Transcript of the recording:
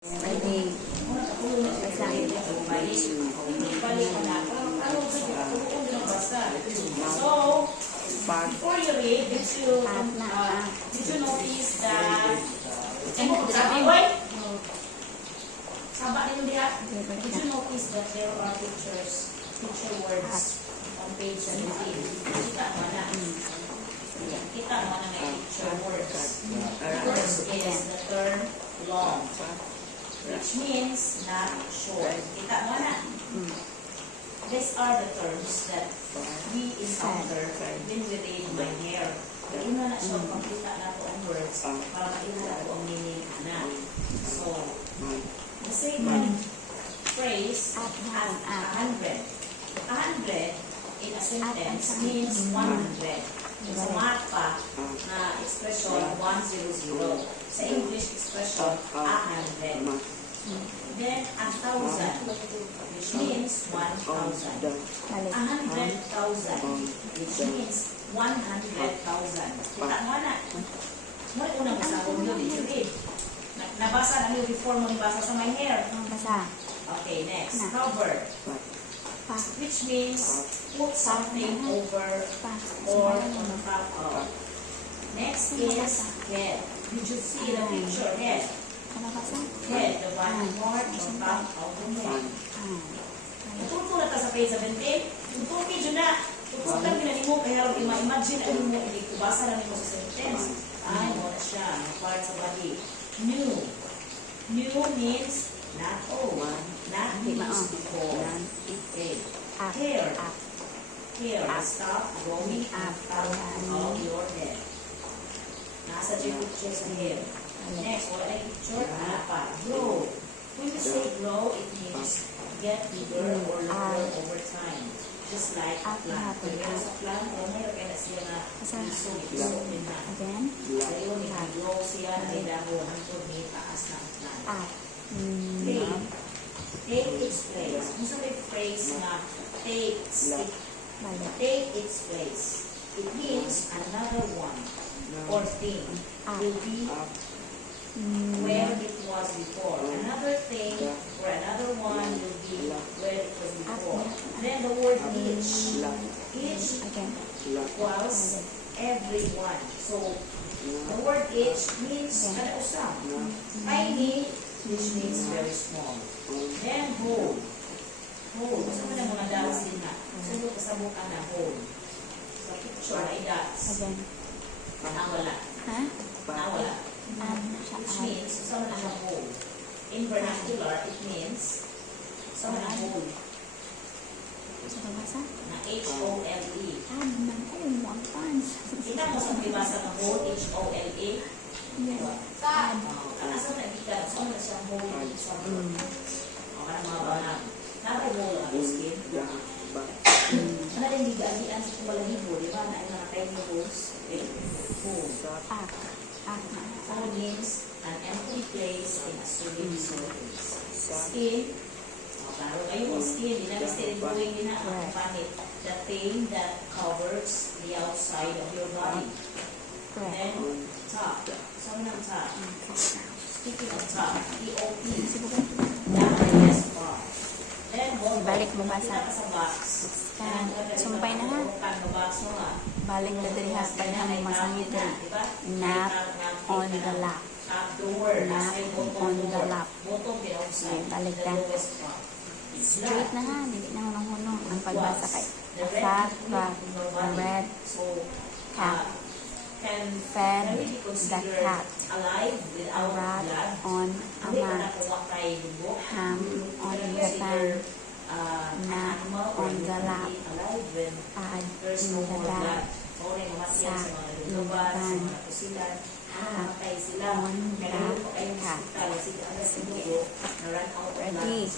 Ready. So, before you read, did you notice that did you notice that there are picture words on page 17? Kita mo na may picture words. First is the term long, which means not short. Kita mo na. These are the terms that we encounter when we read my hair. Kaya na siya pagkita na po ang words para makita po ang meaning na. So, the second phrase, 100. 100 in a sentence means 100. Sa math pa, na expression 100. Sa English expression, 100. Then, 1,000, which means 1,000. 100,000, which means 100,000. Kita mo na. Mo yung unang basa ko yun, did you read? Nabasa na yung before mo nabasa sa my hair. Okay, next. Cover, which means put something over or on top of. Next is head. Did you see the picture head? Head, the bottom part on top of the head. Tututo na ta sa page 17. Tututo yun na. Tututo na mo kaya ima-imagine ano mo ibasa na mo sa sentence. Ay, mo na siya. Part sa body. New. New means not old. Not used before. Hair. Hair. Stop growing up out of your head. Nasa dyan picture sa hair. Next, wala ay picture. Pa. Grow. When we say grow, it means get bigger or longer over time. Just like a plant. Kaya sa plant, mayroon kaya na siya na iso din na. Kaya grow siya na idahon hangtod may taas ng plant. Take its place. Kung sa may phrase na take its place, it means another one or thing will be where it was before. Another thing or another one will be where it was before. Then the word each equals everyone. So the word each means kada usap. Tiny, which means very small. Then whole. Whole. Gusto mo na mga dots din na. Sundo ka sa buka na whole. Sa picture ay dots. Nawala. Nawala. Which means, sama na siya whole. In vernacular, it means, sama na whole. Na H-O-L-E. Kita mo sa bibasa na whole, H-O-L-E? Saan? Asa na ikan, sama na siya whole. O, kanang mga banang. Nabay whole ang skin. Ano din bigaan sa kumalahibo, di ba? Na ay mga tiny holes. Whole. Whole means an empty place in a solid surface. Skin, klaro kayo ang skin, di na kasi going din na ang panit. The thing that covers the outside of your body. Then, top. Saan ang top? Speaking of top, T-O-P. That is part. Then, Balik mo ba sa box. sumpay na ha? Balik na diri ha pa na may masangit na. Not on the lap. Not on the lap. Balik ka. Straight na ha, hindi na hunong-hunong ang pagbasa kay fat, the red cat, fed the cat, a rat on a mat, ham on the pan, not on the lap, pad in the bag, sack in the pan, hat on the cat. Sige, ready?